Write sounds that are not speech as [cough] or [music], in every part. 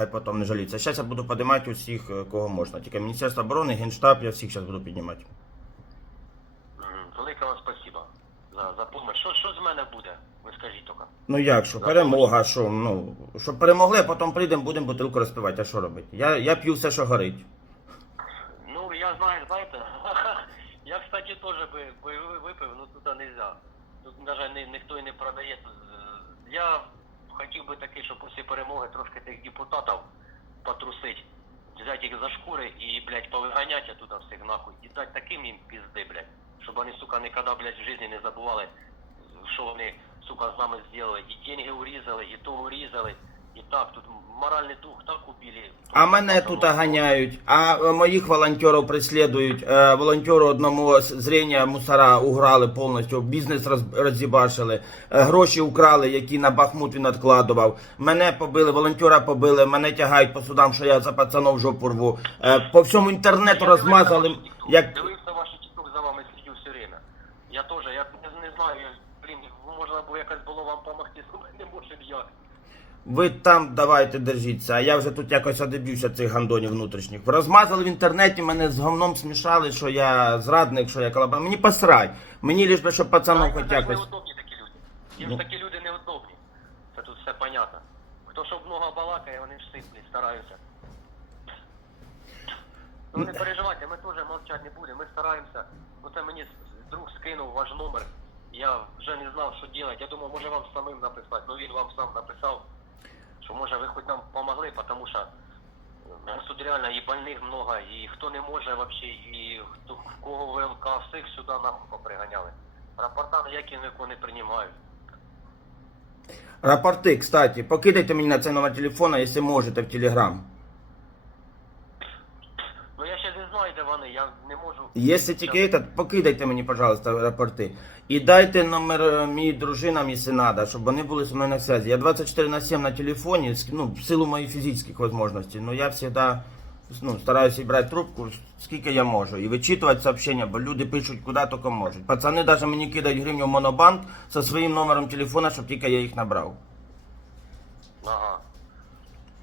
Хай потім не жаліться. Зараз я буду піднімати усіх, е, кого можна. Тільки Міністерство оборони, Генштаб, я всіх зараз буду піднімати. Велике вам спасибо за, за помощь. Що, що з мене буде? Ви скажіть тільки. Ну як, що перемога, що, ну, щоб перемогли, а потім прийдемо, будемо бутилку розпивати, а що робити? Я, я п'ю все, що горить. Ну, я знаю, знаєте, [laughs] я, кстати, теж би, би ви- випив, ну туди нельзя. Тут навіть ні, ніхто і не продає. Тут, е, Я хотів би таки, щоб після перемоги трошки тих депутатів потрусить, взяти їх за шкури і, блядь, повиганяти туди всіх нахуй. І дати таким їм пізди, блядь. Щоб вони, сука, ніколи, блядь, в житті не забували, що вони, сука, з нами зробили. І деньги урізали, і то урізали. І так, тут моральний дух так убили. А мене тут ганяють, а е, моїх волонтерів преслідують. Е, Волонтеру одному з- зрення мусора уграли повністю, бізнес роз- роз'їбашили, е, гроші украли, які на Бахмут він відкладував. Мене побили, волонтера побили, мене тягають по судам, що я за пацанов жопу рву. По всьому інтернету розмазали, як Дивився ваші тікток за вами слідів все время. Я теж, я не, знаю, блін, можна було якось було вам допомогти, [laughs] не можу ніяк. Ви там давайте держіться, а я вже тут якось одеб'юся цих гандонів внутрішніх. Розмазали в інтернеті, мене з говном смішали, що я зрадник, що я колаборант. Мені посрать. Мені лиш би, щоб пацанов хоч якось. неудобні такі люди. Їм Ну. ж такі люди неудобні. Це тут все понятно. Хто щоб много балакає, вони ж сиплі, стараються. Ну не переживайте, ми теж мовчати не будемо, ми стараємося. Оце мені с- друг скинув ваш номер. Я вже не знав, що робити. Я думав, може вам самим написати. Ну він вам сам написав, що може ви хоч нам помогли, тому що у нас тут реально і больних много, і хто не може вообще, і хто в кого ВЛК, всіх сюди нахуй поприганяли. Рапорта ніякі нікого не приймають. Рапорти, кстати, покидайте мені на цей номер телефона, якщо можете, в Телеграм. Ну я ще не знаю, де вони, я не можу. Тільки этот, покидайте мені, пожалуйста, рапорти. І дайте номер е, мій дружинам, якщо треба, щоб вони були зі мною на связи. Я 24 на 7 на телефоні, ну, в силу моїх фізичних можливостей, но я завжди ну, стараюся брати трубку, скільки я можу, і вичитувати сообщення, бо люди пишуть, куди тільки можуть. Пацани навіть мені кидають гривню в монобанк зі своїм номером телефона, щоб тільки я їх набрав. Ага.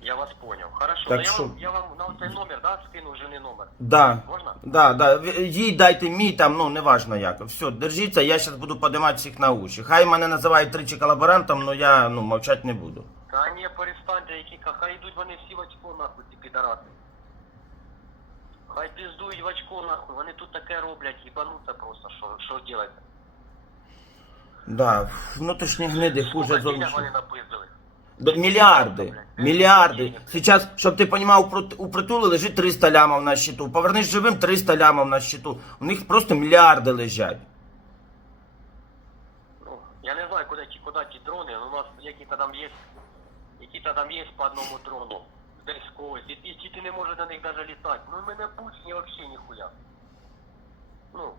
Я вас понял. Хорошо. Так ну, я, що? вам, я вам на цей номер, да, скину жени номер. Да. Можна? Да, да. Їй дайте мій там, ну неважно як. Все, держіться, я зараз буду подимати всіх на уші. Хай мене називають тричі колаборантом, але я ну, мовчати не буду. Та ні, перестаньте, які хай йдуть вони всі в очко нахуй, ці підарати. Хай піздують в очко нахуй, вони тут таке роблять, їбануться просто, що, що делать. Да, внутрішні гниди хуже Сколько денег зовнішніх. вони Мільярди, мільярди. Сейчас, щоб ти розумів, у притулі лежить 300 лямів на счету. Повернись живим 300 лямів на счету. У них просто мільярди лежать. Ну, я не знаю, куди ті, куди ті дрони, але у нас які-то там є, які-то там є по одному дрону. Десь когось. І, і, ті ти не може на них навіть літати. Ну, ми не путь, ні вообще ніхуя. Ну,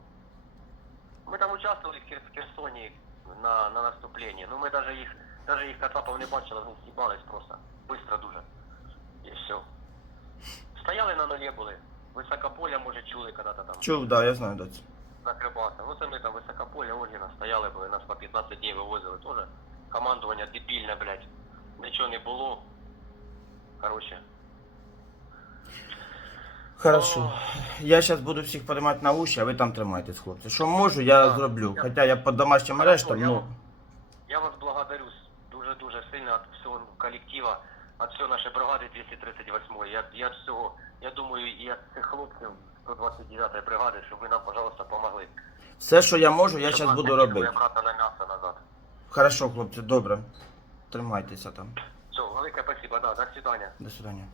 ми там участвували в в Херсоні на, на наступленні. Ну, ми навіть їх, навіть їх кацапов не бачили, вони з'їбались просто. Быстро дуже. І все. Стояли на нулі були. Високополя, може, чули коли-то там. Чув, да, я знаю, доць. Закрибався. Ну це ми там високополя, Ольгіна стояли, були, нас по 15 днів вивозили теж. Командування дебільне, блядь. Нічого не було. Короче. Хорошо. Я зараз буду всіх подимати на уші, а ви там тримайтесь, хлопці. Що можу, я Так. зроблю. Хоча я під домашнім арештом, я, ну. вам- я вас благодарю дуже-дуже сильно від всього колектива, від всього нашої бригади 238 Я, я всього, я думаю, і від цих хлопців 129 бригади, щоб ви нам, пожалуйста, помогли. Все, що я можу, я зараз буду робити. брата на м'ясо назад. Хорошо, хлопці, добре. Тримайтеся там. Все, велике спасибо, да, до свидания. До свидання.